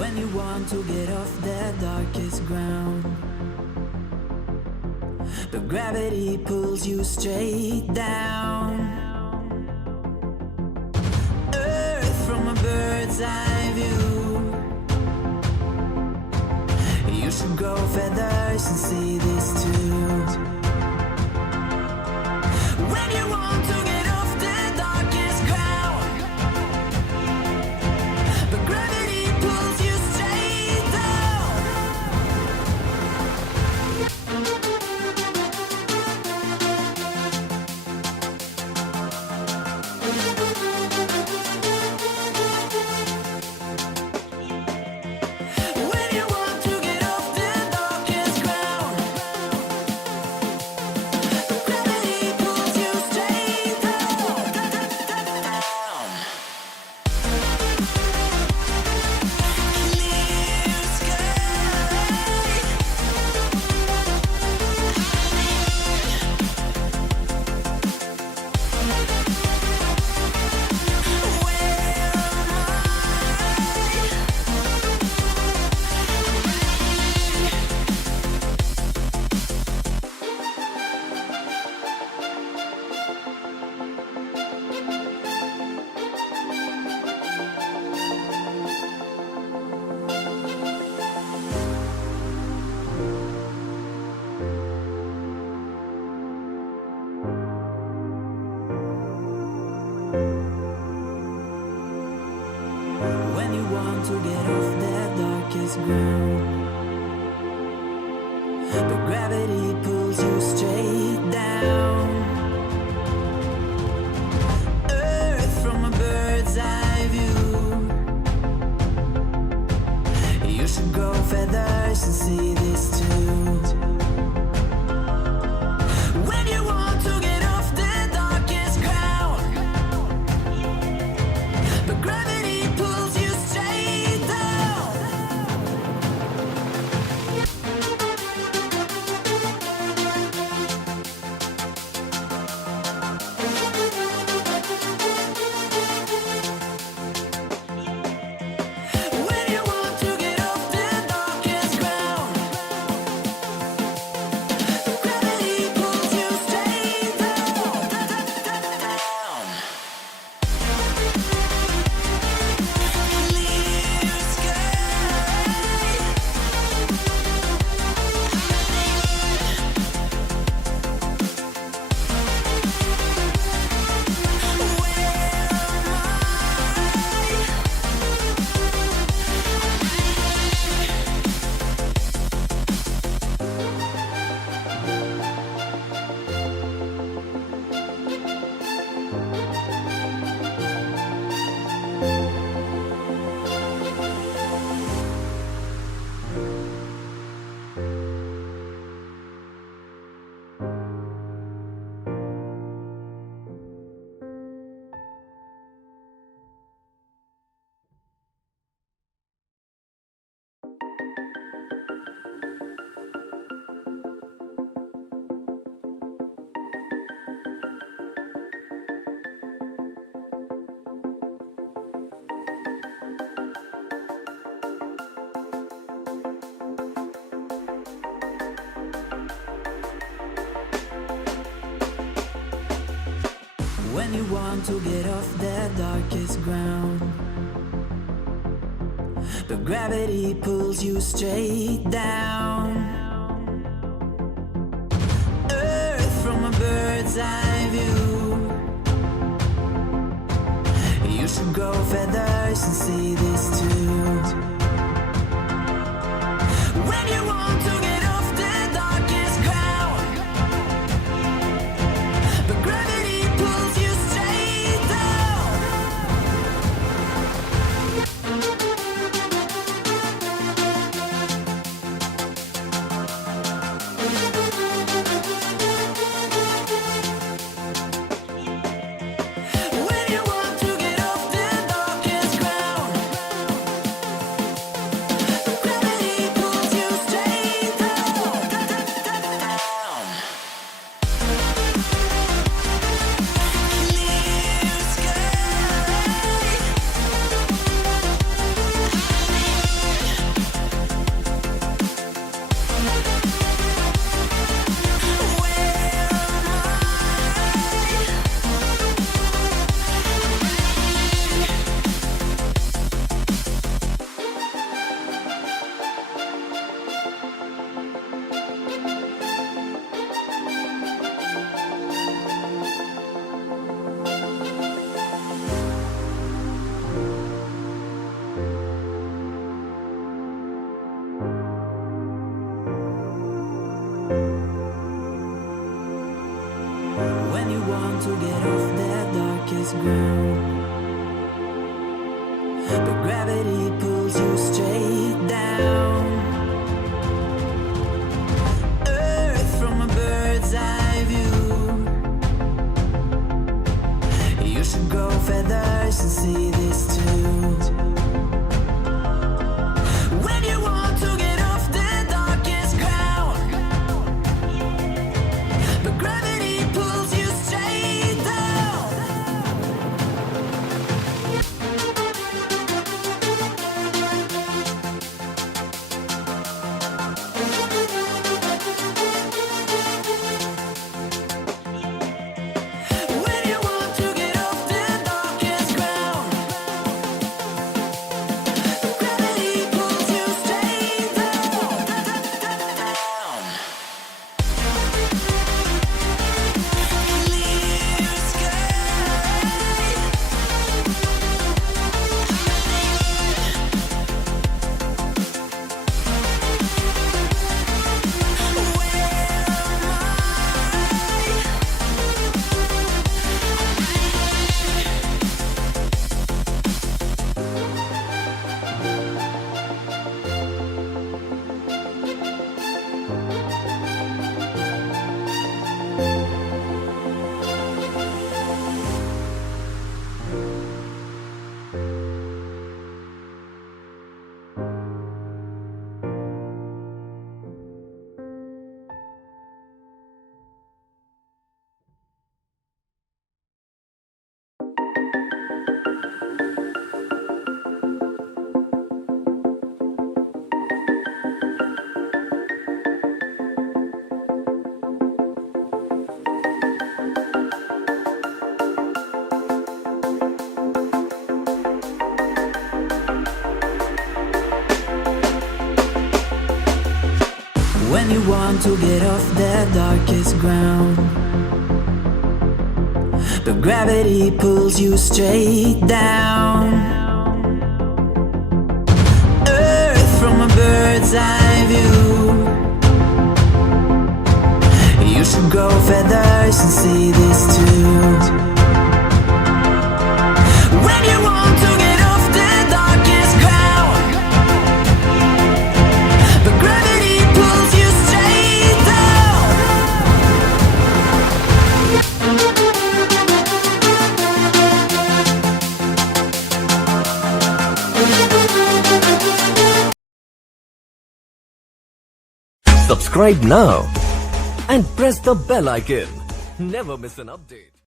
When you want to get off the darkest ground, but gravity pulls you straight down. Earth from a bird's eye view. You should grow feathers and see this too. When you want to get off the darkest ground, but gravity pulls you straight down. When you want to get off the darkest ground, but gravity pulls you straight down. Clear sky. When you want to get off the darkest ground, but gravity pulls you straight down. Earth from a bird's eye view. You should grow feathers and see this too. When you want to get off the darkest ground, but gravity pulls you straight down. When you want to get off the darkest ground, but gravity pulls you straight down. Clear sky. When you want to get off the darkest ground, but gravity pulls you straight down. Earth from a bird's eye view. You should grow feathers and see this too. When you want to get off the darkest ground, but gravity pulls you straight down. When you want to get off the darkest ground, but gravity pulls you straight down. want to get off that darkest ground, but gravity pulls you straight down. Earth from a bird's eye view. You should grow feathers and see this too. When you want to get off the darkest ground, but gravity pulls you straight down. When you want to get off the darkest ground, gravity pulls you straight down. Clear sky. When you want to get off the darkest ground, but gravity pulls you straight down. Earth from a bird's eye view. You should grow feathers and see this too. When you want to get off the darkest ground, but gravity pulls you straight down. Subscribe now and press the bell icon. Never miss an update.